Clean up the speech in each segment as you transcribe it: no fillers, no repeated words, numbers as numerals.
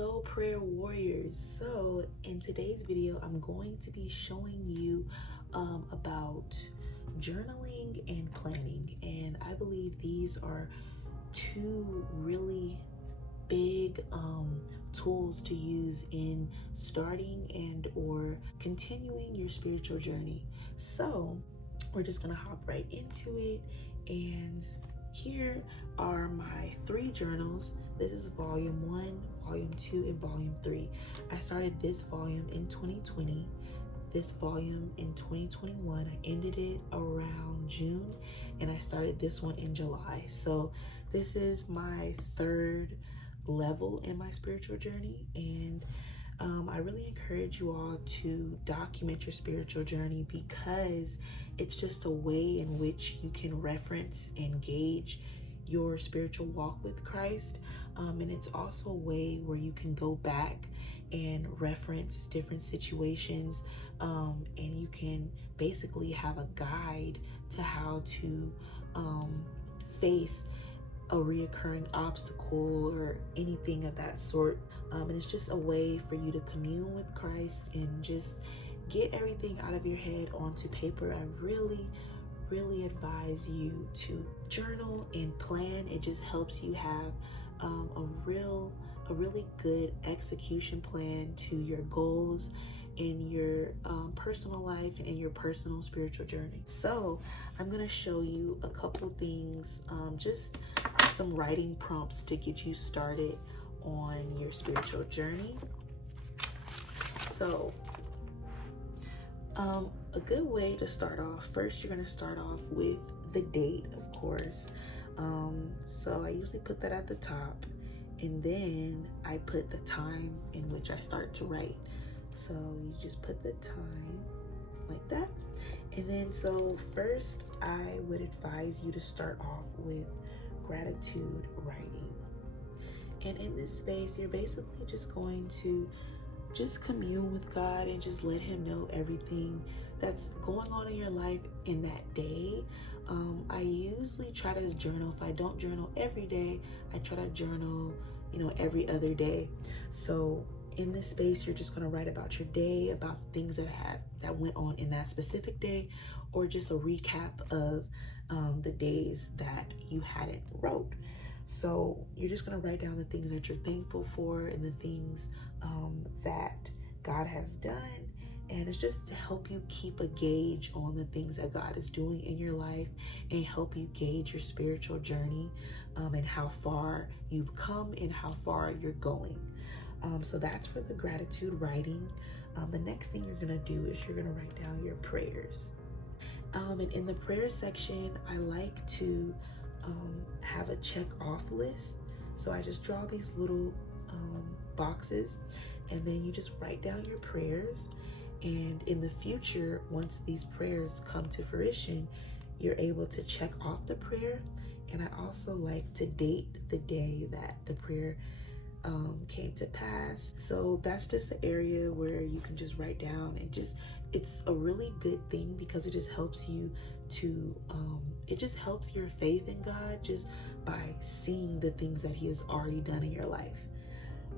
Hello prayer warriors. So in today's video I'm going to be showing you about journaling and planning, and I believe these are two really big tools to use in starting and or continuing your spiritual journey. So we're just gonna hop right into it, and here are my 3 journals. This is volume 1, volume 2, and volume 3. I started this volume in 2020, this volume in 2021. I ended it around June, and I started this one in July. So this is my 3rd level in my spiritual journey, and I really encourage you all to document your spiritual journey, because it's just a way in which you can reference and gauge your spiritual walk with Christ. And it's also a way where you can go back and reference different situations, and you can basically have a guide to how to face a reoccurring obstacle or anything of that sort. And it's just a way for you to commune with Christ and just get everything out of your head onto paper. I really advise you to journal and plan. It just helps you have a really good execution plan to your goals in your personal life and in your personal spiritual journey. So I'm gonna show you a couple things, just some writing prompts to get you started on your spiritual journey. So a good way to start off, first you're gonna start off with the date, of course. So I usually put that at the top, and then I put the time in which I start to write. So you just put the time like that. And then so first I would advise you to start off with gratitude writing. And in this space, you're basically just going to just commune with God and just let him know everything that's going on in your life in that day. I usually try to journal. If I don't journal every day, I try to journal, every other day. So in this space, you're just going to write about your day, about things that went on in that specific day, or just a recap of the days that you hadn't wrote. So you're just going to write down the things that you're thankful for and the things that God has done. And it's just to help you keep a gauge on the things that God is doing in your life and help you gauge your spiritual journey, and how far you've come and how far you're going. So that's for the gratitude writing. The next thing you're going to do is you're going to write down your prayers. And in the prayer section, I like to have a check off list. So I just draw these little boxes, and then you just write down your prayers. And in the future, once these prayers come to fruition, you're able to check off the prayer. And I also like to date the day that the prayer came to pass. So that's just the area where you can just write down, and it's a really good thing because it just helps you to it just helps your faith in God just by seeing the things that he has already done in your life.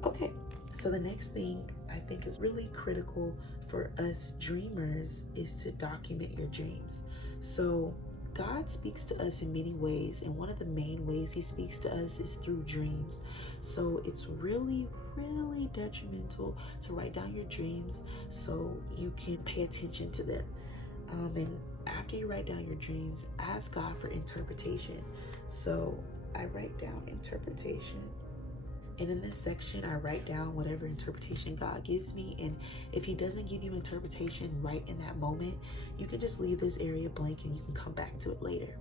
Okay, so the next thing I think is really critical for us dreamers is to document your dreams. So God speaks to us in many ways, and one of the main ways he speaks to us is through dreams. So it's really detrimental to write down your dreams so you can pay attention to them. And after you write down your dreams, ask God for interpretation. So I write down interpretation. And in this section, I write down whatever interpretation God gives me. And if he doesn't give you interpretation right in that moment, you can just leave this area blank and you can come back to it later.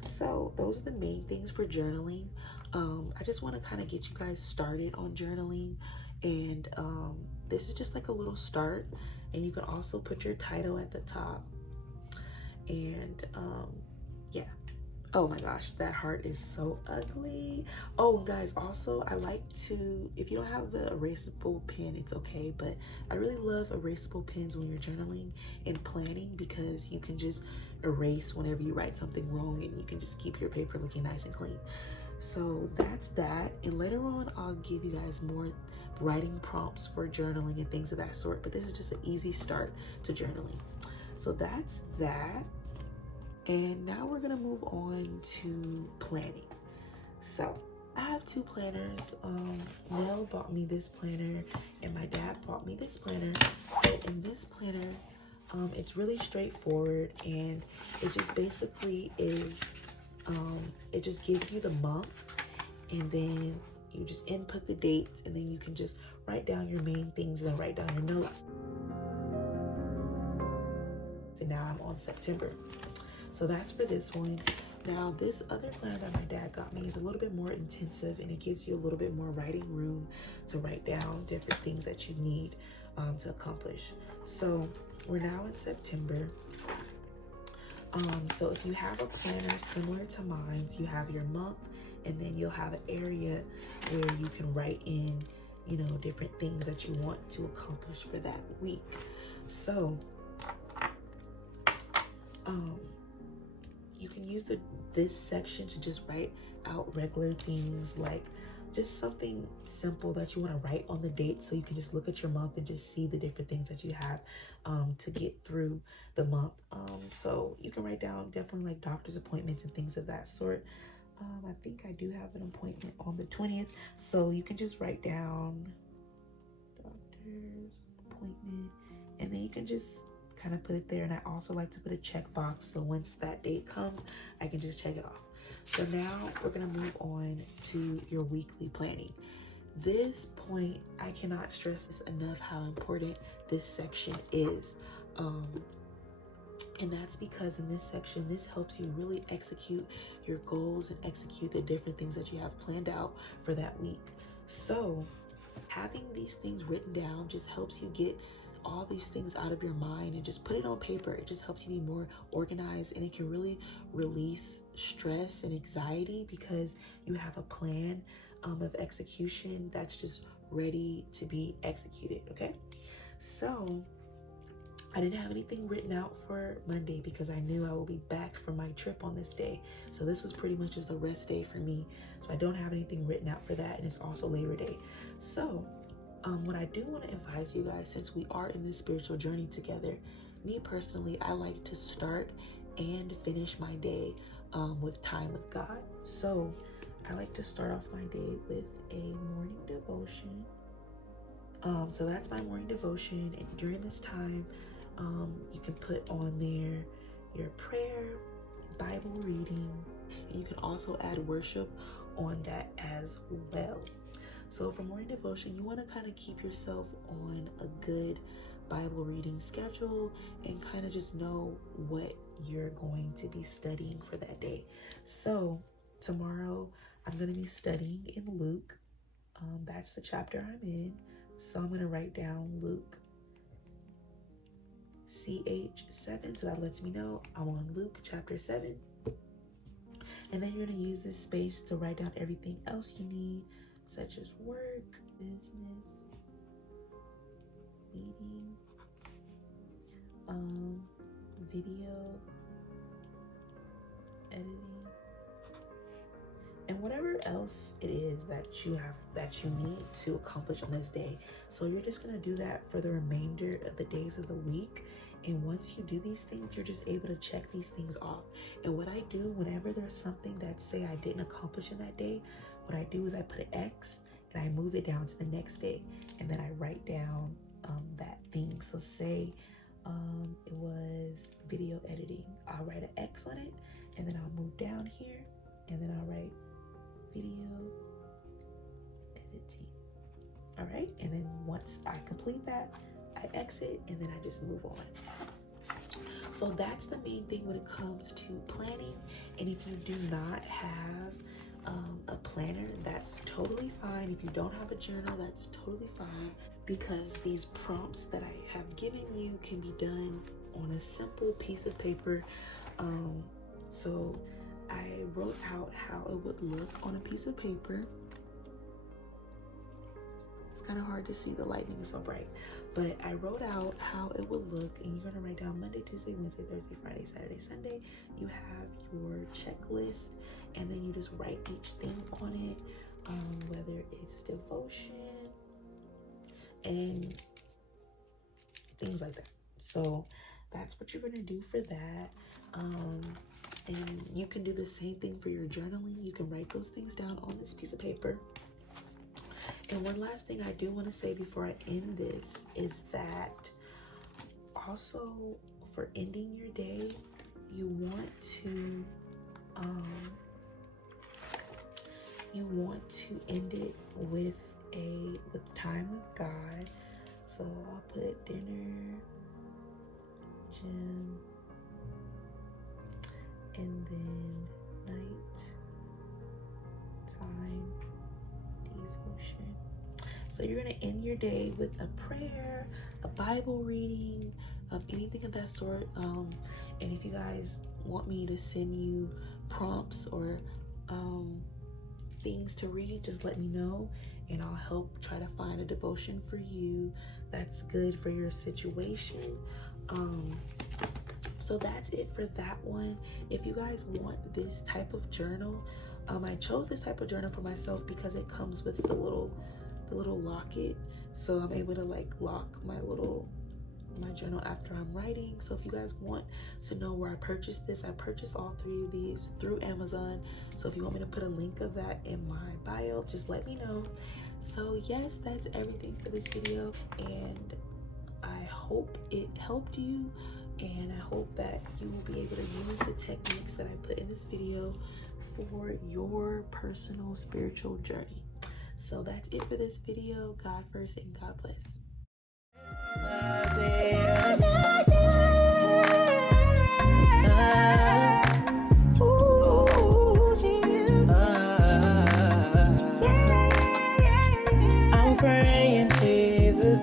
So those are the main things for journaling. I just want to kind of get you guys started on journaling. And this is just like a little start. And you can also put your title at the top. And yeah. Oh my gosh, that heart is so ugly. Oh, guys, also, I like to, if you don't have the erasable pen, it's okay, but I really love erasable pens when you're journaling and planning, because you can just erase whenever you write something wrong and you can just keep your paper looking nice and clean. So that's that. And later on, I'll give you guys more writing prompts for journaling and things of that sort. But this is just an easy start to journaling. So that's that. And now we're going to move on to planning. So I have two planners. Nell bought me this planner and my dad bought me this planner. So in this planner, it's really straightforward, and it just basically is, it just gives you the month, and then you just input the dates, and then you can just write down your main things and then write down your notes. And now I'm on September. So that's for this one. Now this other planner that my dad got me is a little bit more intensive, and it gives you a little bit more writing room to write down different things that you need to accomplish. So we're now in September. So if you have a planner similar to mine, you have your month, and then you'll have an area where you can write in, you know, different things that you want to accomplish for that week. So you can use this section to just write out regular things, like just something simple that you want to write on the date, so you can just look at your month and just see the different things that you have to get through the month. So you can write down definitely like doctor's appointments and things of that sort. I think I do have an appointment on the 20th, so you can just write down doctor's appointment, and then you can just kind of put it there. And I also like to put a checkbox, so once that date comes, I can just check it off. So now we're gonna move on to your weekly planning. This point, I cannot stress this enough how important this section is. And that's because in this section, this helps you really execute your goals and execute the different things that you have planned out for that week. So having these things written down just helps you get all these things out of your mind and just put it on paper. It just helps you be more organized, and it can really release stress and anxiety because you have a plan of execution that's just ready to be executed. Okay, so I didn't have anything written out for Monday because I knew I will be back from my trip on this day. So this was pretty much just a rest day for me. So I don't have anything written out for that, and it's also Labor Day. So what I do want to advise you guys, since we are in this spiritual journey together, me personally, I like to start and finish my day with time with God. So I like to start off my day with a morning devotion. So that's my morning devotion, and during this time, you can put on there your prayer, Bible reading, and you can also add worship on that as well. So for morning devotion, you want to kind of keep yourself on a good Bible reading schedule and kind of just know what you're going to be studying for that day. So tomorrow I'm going to be studying in Luke. That's the chapter I'm in. So I'm going to write down Luke CH7, so that lets me know I'm on Luke chapter 7. And then you're going to use this space to write down everything else you need, such as work, business, meeting, video, editing, and whatever else it is that you need to accomplish on this day. So you're just gonna do that for the remainder of the days of the week. And once you do these things, you're just able to check these things off. And what I do whenever there's something that say I didn't accomplish in that day, what I do is I put an X and I move it down to the next day, and then I write down that thing. So say it was video editing, I'll write an X on it, and then I'll move down here, and then I'll write video editing. All right, and then once I complete that, I exit, and then I just move on. So that's the main thing when it comes to planning. And if you do not have a planner, that's totally fine. If you don't have a journal, that's totally fine, because these prompts that I have given you can be done on a simple piece of paper. So I wrote out how it would look on a piece of paper. It's kind of hard to see, the lightning is so bright. But I wrote out how it would look, and you're gonna write down Monday, Tuesday, Wednesday, Thursday, Friday, Saturday, Sunday. You have your checklist, and then you just write each thing on it, whether it's devotion and things like that. So that's what you're gonna do for that. And you can do the same thing for your journaling. You can write those things down on this piece of paper. And one last thing I do want to say before I end this is that also for ending your day, you want to end it with time with God. So I'll put dinner, gym, and then night time devotion. So you're going to end your day with a prayer, a Bible reading, anything of that sort. And if you guys want me to send you prompts or things to read, just let me know, and I'll help try to find a devotion for you that's good for your situation. So that's it for that one. If you guys want this type of journal, I chose this type of journal for myself because it comes with the little locket, so I'm able to like lock my journal after I'm writing. So if you guys want to know where I purchased this, I purchased all 3 of these through Amazon. So if you want me to put a link of that in my bio, just let me know. So yes, that's everything for this video, and I hope it helped you, and I hope that you will be able to use the techniques that I put in this video for your personal spiritual journey. So that's it for this video. God first and God bless. I'm praying, Jesus.